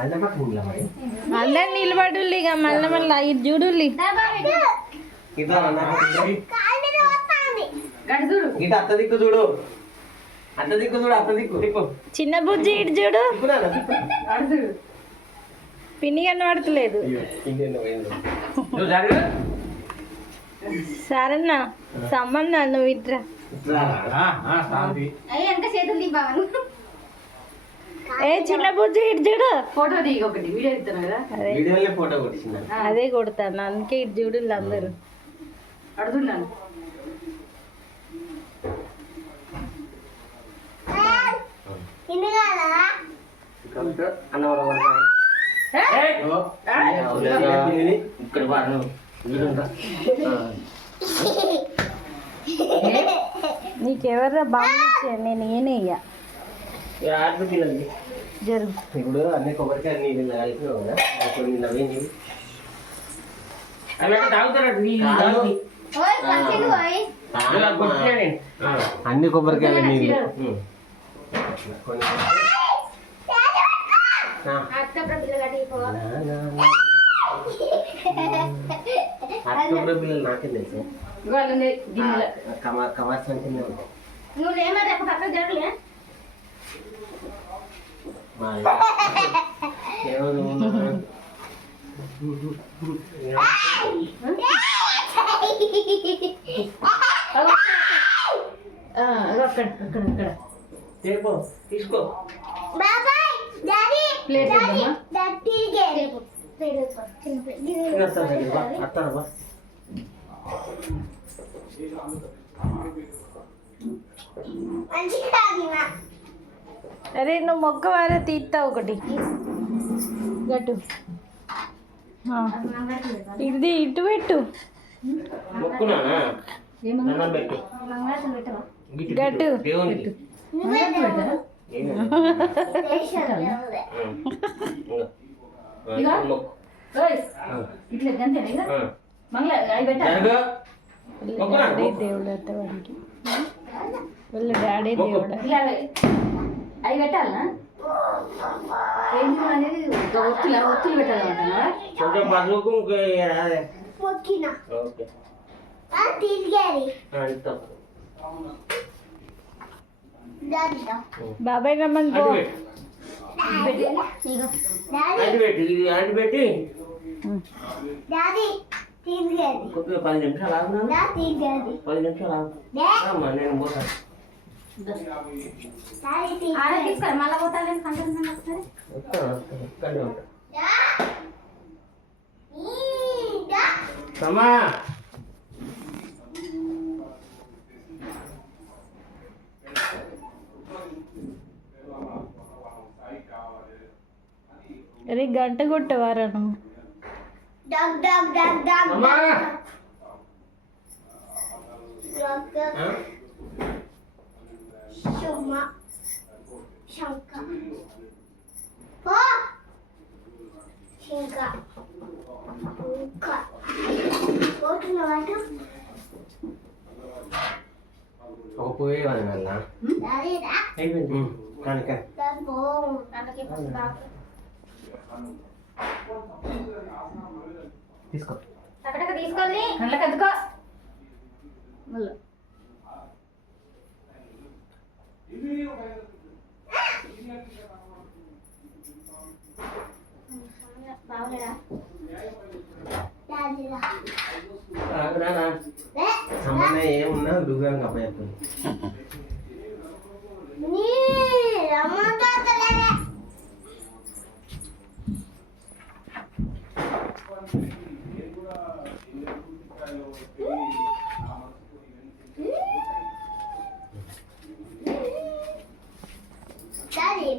అందరు నిలబడు ఇక మళ్ళీ ఇది చూడు అత్త దిక్కు చూడు అత్త దిక్కు చూడు అత్త దిక్కు దిక్కు చిన్న బుజ్జి ఇటు చూడు పిన్ని కనబడతలేదు సరేనా సమ్మన్న నువ్వు ఇట్రా ఏ చిన్న బుజ్జి ఇటు చూడు ఫోటో దిగి ఒకటి వీడియో ఇస్తాను కదా ఫోటో కొట్టింది అదే కొడతాను అందుకే ఇటు చూడు అందరూ అడుగుతున్నాను నీకెవర్రా బాగా నేను ఏనయ్యా జరుగు ఇప్పుడు అన్ని కొబ్బరికాయ నీళ్ళు కలిపినావు కదా ఇప్పుడు నవ్వే నీళ్ళు అన్ని కొబ్బరికాయలు నీళ్ళు అక్కడ పిల్లలు నాకే తెలుసు కమర్స్ అంటే తీసుకో అరే నువ్వు మొక్క వారే తీస్తా ఒకటి గట్టు ఇది ఇటు పెట్టు గట్టు డాడీ దేవుడు అత్త వాడికి వాళ్ళ డాడీ దేవుడు అవి పెట్టాలనా అనేది ఒత్తులు పెట్టాలంటున్నా బాబాయ్ రమ్మని పో పెట్టి 10 నిమిషాలు ఆగునా 10 నిమిషాలు ఆగు నేను పోతాను మళ్ళా పోతాను సమా అరే గంట కొట్టవారా నువ్వు ఒక పోయేవాళ్ళు నల్ల అయిపోయింది కనుక తీసుకో తీసుకొని కళ్ళకి ఎదుకో మళ్ళీ సంబంధం ఏమున్నా దుర్గానికి అప్పచెప్పాను Daddy,